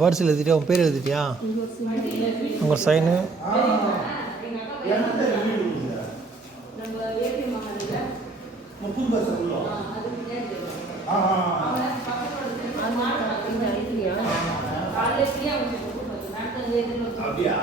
வேர்ட்ஸில் எழுதிட்டியா? உன் பேர் எழுதிட்டியா? உங்கள் சைனு அப்படியா?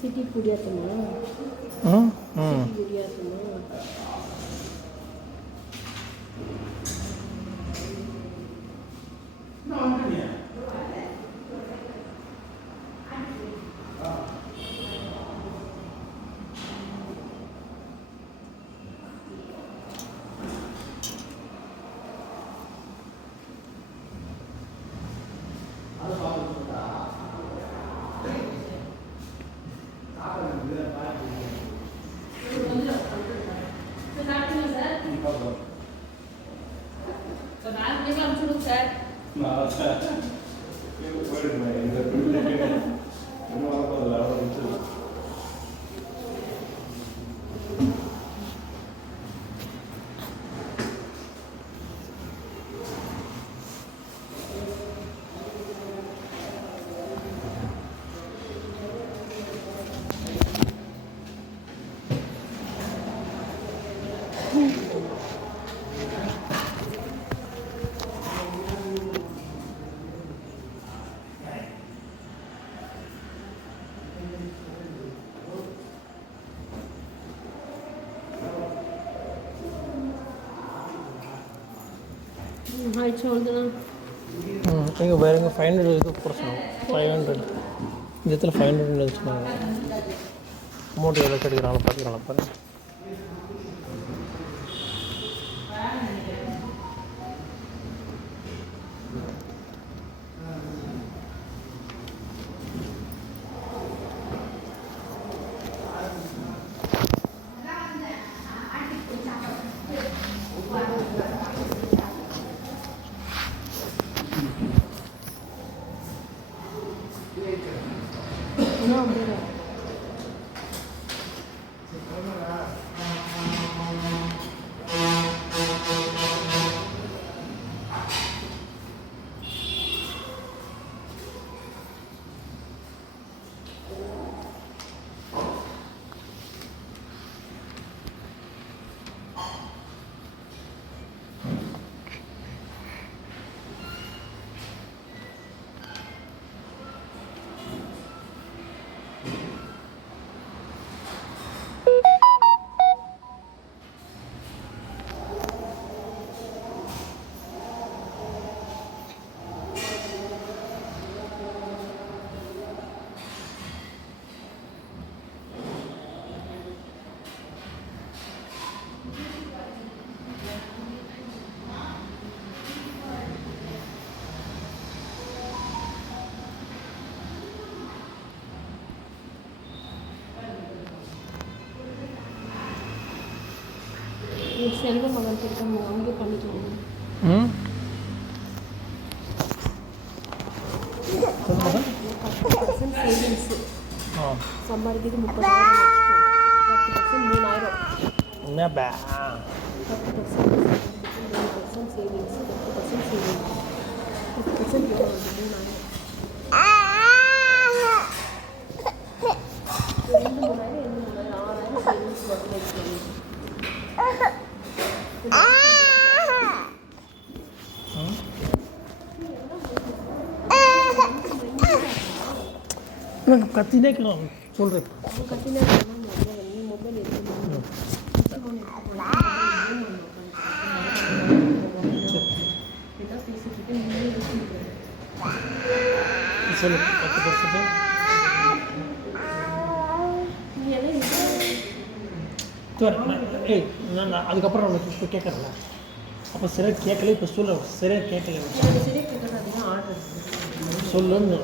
सिटी पुडियातमा இங்கே பாருங்க 500 இது பிரச்சனை 500 இந்த இடத்துல 500 வச்சுக்கோங்க. அமௌண்ட் எவ்வளோ கிடைக்கிறாங்களோ பார்த்துக்கலாம் பாருங்கள். செல்வ மகன் திட்டம் அங்கே பண்ணிக்கலாம். சேவிங்ஸு சம்பாதிக்கிறது 30,000 10% 3000. பே 10% சேவிங்ஸ் 10% சேவிங்ஸ் 10% எவ்வளோ வருது 3000 6000 சேவிங்ஸ் மட்டும் வச்சுக்கோங்க. கத்தினே சொல்கிறேன். அவன் கட்டினா நீ மொபைல் எடுத்து என்ன பேசிக்கிட்டு நீங்களே சொல்லு 10%. நீ எல்லாம் ஏய் நான் அதுக்கப்புறம் உனக்கு இப்போ கேட்குறேன்ல, அப்போ சரியாக கேட்கல, இப்போ சொல்ல சரியாக கேட்கல எனக்கு சரியாக கேட்கறது அதுதான் ஆர்டர் சொல்லுன்னு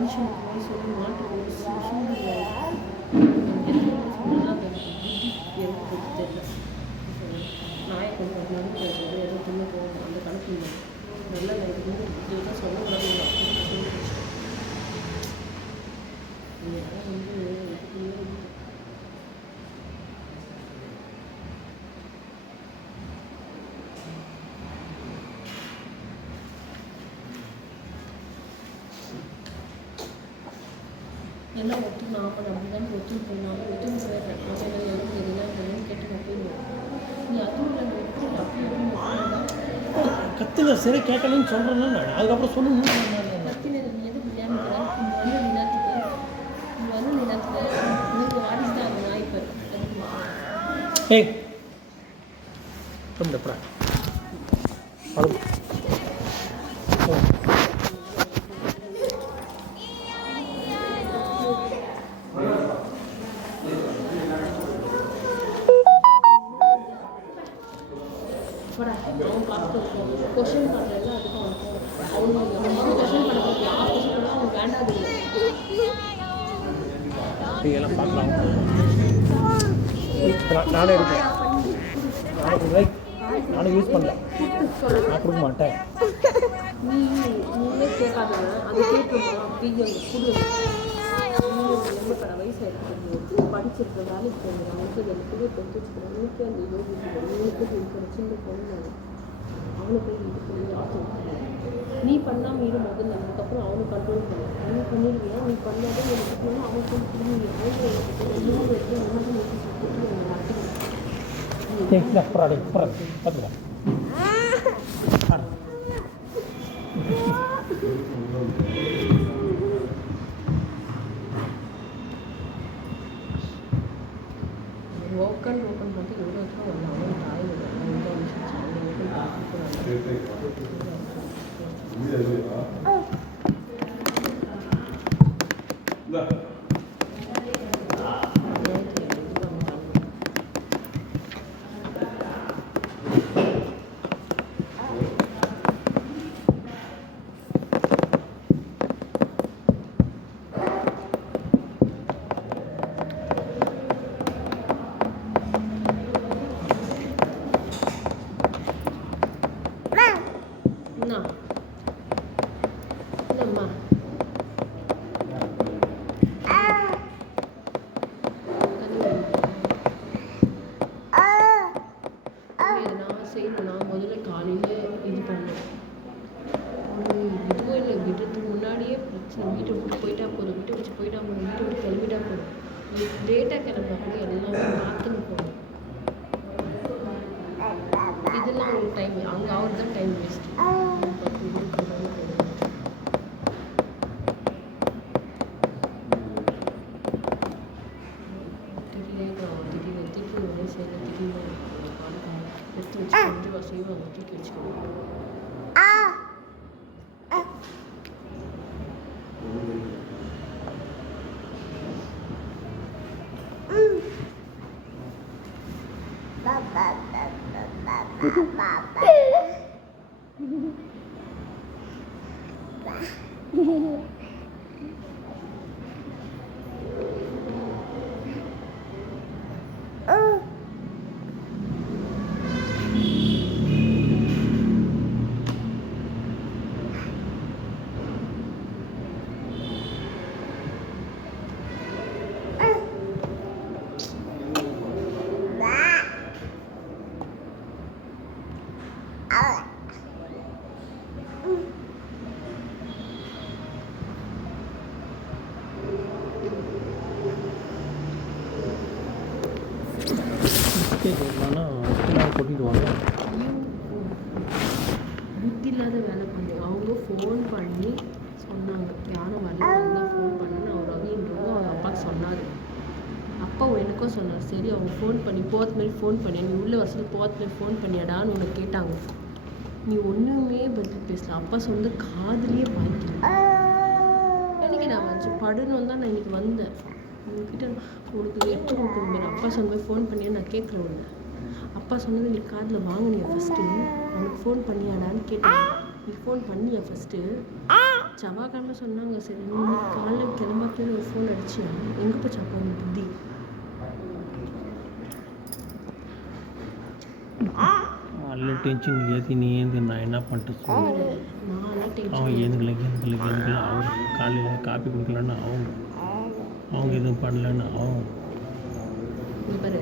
மனுஷனுக்கு போய் சொல்லி மாட்டுக்கு சூடு சொன்னால் அந்த புத்தி எனக்கு தெரியல. நாயை கொண்டு வரணும் ஏதோ தின்னு போகணும் அந்த கணக்கு இல்லை. நல்லா எனக்கு வந்து இதுதான் சொல்லக்கூடாது. இதெல்லாம் வந்து எதுக்குமே எல்லாம் ஒத்துக்கணும். ஆமாம் அப்படி தான் ஒத்துன்னு போயினாலும் ஒத்துன்னு போயிடுறேன். அவன் எல்லாம் எதுலாம் வேணும்னு கேட்டு நான் போயிடுவேன். நீ அதுவும் இல்லை எப்படி அப்படி கத்தில் சரி கேட்கலன்னு சொல்கிறேன்னு நான் அதுக்கப்புறம் சொல்லணும். கத்தினது நீ எது விளையாண்டுக்கிறேன். நீ வந்து நிலத்துக்கு உனக்கு வாரிசு தான் அந்த நாய்ப்பு. ஏய் எப்படா அது அவன் பார்த்து கொஷின் பண்ணுறதுல அதுக்கு அவங்க கொஷின் பண்ணுறது யார் கொஷின் பண்ணால் அவங்க வேண்டாது எல்லாம் பார்க்கலாம். நானே இருக்கேன், நானும் யூஸ் பண்ணேன், நான் கொடுக்க மாட்டேன். நீங்களே கேட்காதவங்க அது கேட்கணும். அப்படி கொடு எவ்வளோ கடை வயசு எடுத்து படிச்சிருக்க வேலைக்கு போகணும். அவனுக்கு எனக்கு கொடுத்து வச்சுக்கிறேன். உனக்கு அந்த யோகி உனக்கு இருக்கிற சின்ன பொண்ணு அவனை போய் இது பண்ணி ஆசை நீ பண்ணாமல் இரு முதல்ல. அதுக்கப்புறம் அவனை கண்ட்ரோல் பண்ண நீ பண்ணிடுவியா. நீ பண்ணாதே எனக்கு போனால் அவன் போய் திரும்பி அவங்க எனக்கு எடுத்து உனக்கு நோக்கி சொல்லிட்டு ஓப்பன் பண்ணி எவ்வளோ வரும். அவன் தாய் வீட்டை விட்டு போயிட்டா போதும். வீட்டை வச்சு போயிட்டா போதும். வீட்டை விட்டு கிளம்பிட்டா போதும். லேட்டாக கிளம்பினா கூட எல்லாமே பார்த்துன்னு போகணும். இதெல்லாம் ஒரு டைம் அவங்க அவர் தான் டைம் வேஸ்ட்டு. திடீர்னு வயசு திடீர்னு எடுத்து வச்சு கொஞ்சம் வசதியும் அவங்க தூக்கி வச்சுக்கணும். கூட்டிகிட்டு வாங்க. புத்தி இல்லாத வேலை பண்ணி அவங்க ஃபோன் பண்ணி சொன்னாங்க யாரும் வரல ஃபோன் பண்ணுன்னு அவர் ரவின்றவங்க அவங்க அப்பாவுக்கு சொன்னார். அப்பா எனக்கும் சொன்னார். சரி அவங்க ஃபோன் பண்ணி போகிறது மாரி ஃபோன் பண்ணியா, நீ உள்ளே வசதி போகிறது மாரி ஃபோன் பண்ணியாடான்னு உன்னை கேட்டாங்க. நீ ஒன்றுமே பதில் பேசல. அப்பா சொந்த காதுலேயே வாங்கிக்கல. இன்னைக்கு நான் வந்து படுன்னு தான் நான் இன்னைக்கு வந்தேன் உங்ககிட்ட. உனக்கு எடுத்து கொடுக்குற மாதிரி அப்பா சொன்ன மாதிரி ஃபோன் பண்ணியா நான் கேட்குறேன் ஒன்று. அப்பா சொன்னது நீ காதில் வாங்கினியா ஃபஸ்ட்டு, அவனுக்கு ஃபோன் பண்ணியாடான்னு கேட்டேன். நீ ஃபோன் பண்ணியா ஃபஸ்ட்டு? செவ்வாய்க்கிழமை சொன்னாங்க. சரி நீ காலைல கிளம்பத்துல ஒரு ஃபோன் அடிச்சியா? எங்கே போச்சு அப்பா உன் புத்தி? நல்ல டென்ஷன் ஏற்றி நீ ஏந்து நான் என்ன பண்ணிட்டு சொல்லுவேன். அவன் எதுங்களுக்கு அவங்க காலையில் காப்பி குடிக்கலன்னு அவங்க எதுவும் பண்ணலன்னு பாரு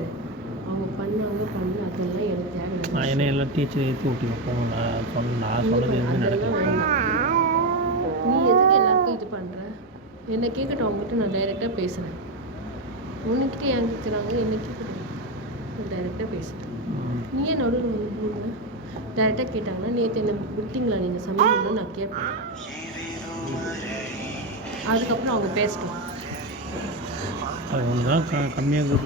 அவங்க பண்ணாங்க அதெல்லாம் எனக்கு தேவை. நான் என்ன எல்லாம் டீச்சர் ஏற்றி விட்டு போகணும். நான் சொன்னது எதுவும் நடக்கல. நீ எதுக்கு எல்லாருக்கும் இது பண்ணுற? என்னை கேட்கட்டும், அவங்ககிட்ட நான் டைரெக்டாக பேசுகிறேன். உன்கிட்ட ஏன் கேட்குறாங்க, என்னை கேட்குறாங்க, நான் டைரெக்டாக பேசுகிறேன். நீ ஏன் நடுவில் டைரெக்டாக கேட்டாங்கன்னா நேற்று என்ன விட்டிங்களா நீங்கள் சமைக்கணும்னு நான் கேட்பேன். அதுக்கப்புறம் அவங்க பேசட்டும். அது ஒன்று தான் கம்மியாக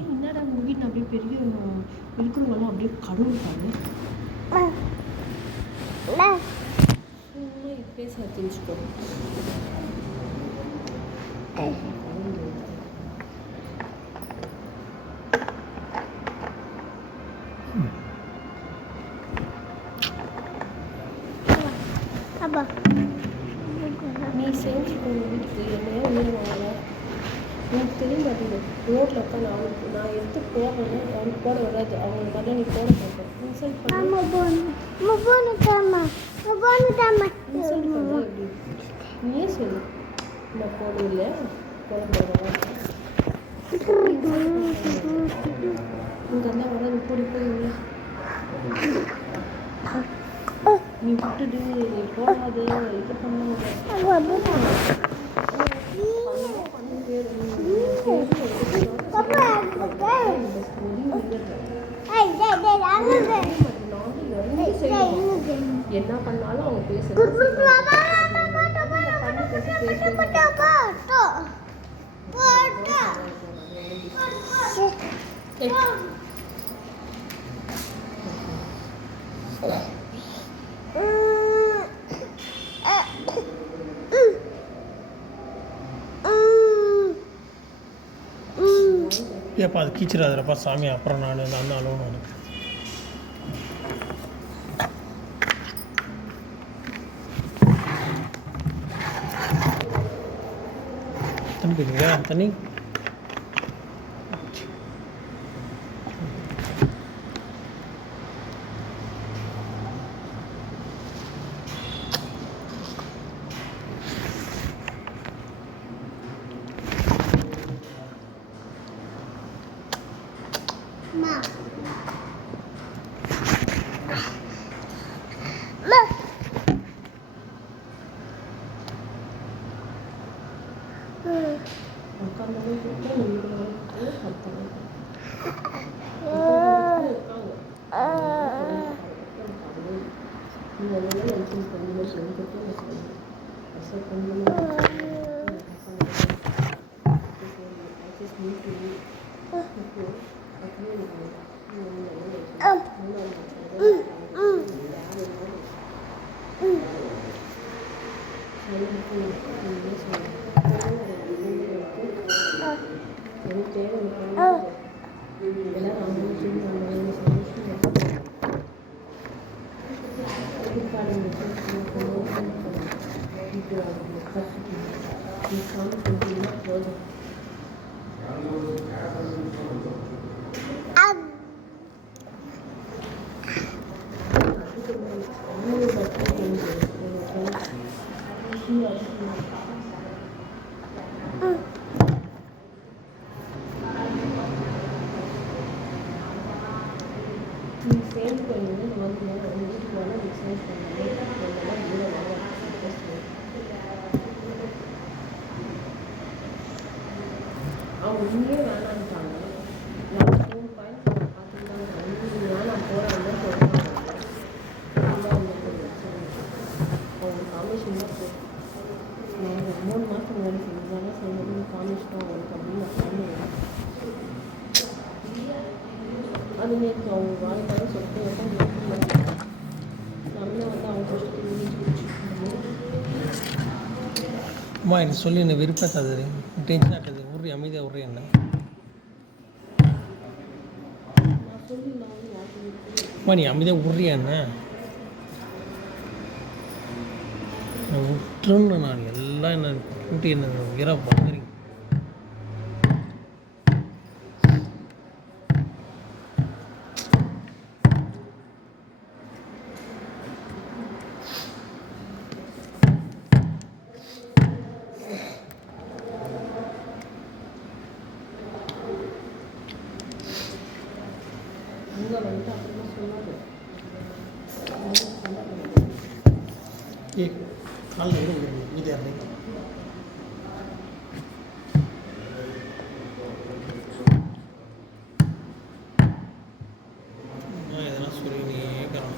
என்னடா வீட்டு அப்படியே பெரிய இருக்கிறவங்களாம் அப்படியே கடவுள்பாங்க. இது பேச தெரிஞ்சுக்கோ. நீ செஞ்சுக்கோ வீட்டுக்கு என்னையா உயர்வாங்க எனக்கு தெரிய மாட்டேங்குது. ரோட்டில் உட்காந்து நான் எடுத்து போடுறேன்னா அவனுக்கு போட வராது. அவங்க பதில் நீ போட மாட்டேன். இன்சல்ட் பண்ண எப்படி நீயே சொல்லு. நான் போடல குழம்பு இங்கே எல்லாம் வராது. போய் உள்ள நீ விட்டுடு, நீ போடாது, இது பண்ணாத. என்ன பண்ணாலும் அவங்க பேசுறது ஏப்பா அது கீச்சிடாதப்பா சாமி. அப்புறம் நான் அந்த அளவு நான் தண்ணி குடிங்க. தண்ணி நீ சேர்ந்து போயிருந்தது வந்து வீட்டுக்கு வேணால் நீ சேர்ந்து பண்ணுங்க அவங்க உண்மையே வேணான்ட்டாங்க. நான் 3 பாயிண்ட் பார்த்துட்டு தான் வேணாம் போகிறாங்க சொல்கிறாங்க. அவங்க காமிஷன் தான் போகும். நான் 3 மாதத்துக்கு முன்னாடி செஞ்சாங்க சொன்னது காமிஷன் அவங்களுக்கு அப்படின்னு நான் சொன்னேன். அது நேற்று அவங்க வாழ்க்கையாக சொல்லிட்டு நம்மளே வந்து அவங்க கஷ்டத்துக்கு அம்மா எனக்கு சொல்லி என்ன விருப்பத்தாது டென்ஷன் ஆகுது உரி அமைதியாக உரி என்ன நான் சொல்லி நான் வந்து யாருக்கும் அம்மா நீ அமைதியாக உரியா என்ன நான் விட்டுருன்னு நான் எல்லாம் என்ன கூட்டி என்ன உயிராக பார்க்குறீங்க. அங்கே வந்துட்டு அப்புறமா சொன்னாங்க ஏ காலையில் மீதியாக இருந்தீங்க எதனா சொல்லினே இருக்கிறான்.